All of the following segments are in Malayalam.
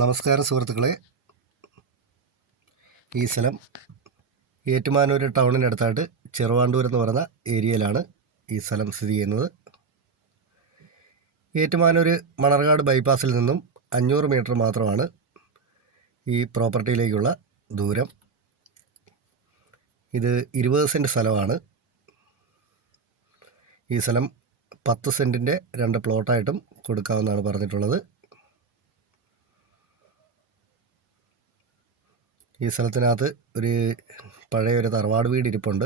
നമസ്കാരം സുഹൃത്തുക്കളെ. ഈ സ്ഥലം ഏറ്റുമാനൂർ ടൗണിനടുത്തായിട്ട് ചെറുവാണ്ടൂർ എന്ന് പറയുന്ന ഏരിയയിലാണ് ഈ സ്ഥലം സ്ഥിതി ചെയ്യുന്നത്. ഏറ്റുമാനൂർ മണർകാട് ബൈപ്പാസിൽ നിന്നും 500 മീറ്റർ മാത്രമാണ് ഈ പ്രോപ്പർട്ടിയിലേക്കുള്ള ദൂരം. ഇത് 20 സെൻറ്റ് സ്ഥലമാണ്. ഈ സ്ഥലം 10 സെൻറ്റിൻ്റെ 2 പ്ലോട്ടായിട്ടും കൊടുക്കാമെന്നാണ് പറഞ്ഞിട്ടുള്ളത്. ഈ സ്ഥലത്തിനകത്ത് പഴയൊരു തറവാട് വീട് ഇരിപ്പുണ്ട്.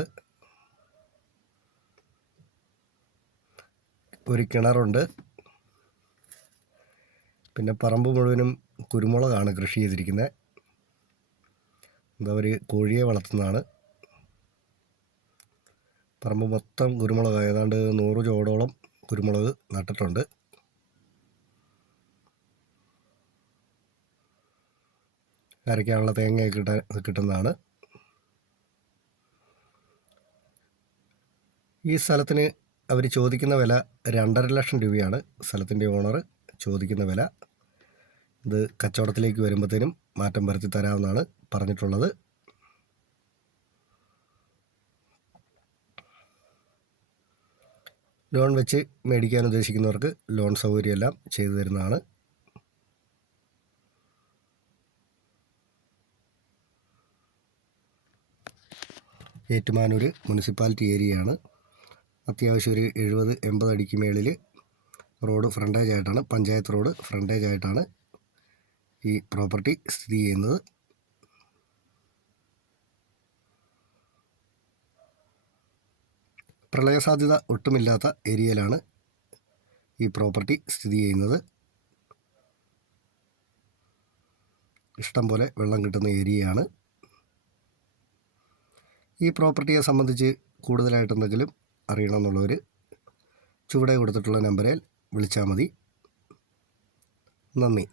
ഒരു കിണറുണ്ട്. പിന്നെ പറമ്പ് മുഴുവനും കുരുമുളകാണ് കൃഷി ചെയ്തിരിക്കുന്നത്. അവർ കോഴിയെ വളർത്തുന്നതാണ്. പറമ്പ് മൊത്തം കുരുമുളക്, ഏതാണ്ട് 100 ചോടോളം കുരുമുളക് നട്ടിട്ടുണ്ട്. അരയ്ക്കാനുള്ള തേങ്ങയൊക്കെ കിട്ടുന്നതാണ്. ഈ സ്ഥലത്തിന് അവർ ചോദിക്കുന്ന വില 2.5 ലക്ഷം രൂപയാണ്. സ്ഥലത്തിൻ്റെ ഓണർ ചോദിക്കുന്ന വില. ഇത് കച്ചവടത്തിലേക്ക് വരുമ്പോഴത്തേനും മാറ്റം വരുത്തി തരാമെന്നാണ് പറഞ്ഞിട്ടുള്ളത്. ലോൺ വെച്ച് മേടിക്കാൻ ഉദ്ദേശിക്കുന്നവർക്ക് ലോൺ സൗകര്യമെല്ലാം ചെയ്തു തരുന്നതാണ്. ഏറ്റുമാനൂർ മുനിസിപ്പാലിറ്റി ഏരിയയാണ്. അത്യാവശ്യം ഒരു 70-80 അടിക്ക് മേളിൽ റോഡ് ഫ്രണ്ടേജ് ആയിട്ടാണ്, പഞ്ചായത്ത് റോഡ് ഫ്രണ്ടേജ് ആയിട്ടാണ് ഈ പ്രോപ്പർട്ടി സ്ഥിതി ചെയ്യുന്നത്. പ്രളയസാധ്യത ഒട്ടുമില്ലാത്ത ഏരിയയിലാണ് ഈ പ്രോപ്പർട്ടി സ്ഥിതി ചെയ്യുന്നത്. ഇഷ്ടം പോലെ വെള്ളം കിട്ടുന്ന ഏരിയയാണ്. ഈ പ്രോപ്പർട്ടിയെ സംബന്ധിച്ച് കൂടുതലായിട്ടെന്തെങ്കിലും അറിയണമെന്നുള്ളവർ ചുവടെ കൊടുത്തിട്ടുള്ള നമ്പറിൽ വിളിച്ചാൽ മതി. നന്ദി.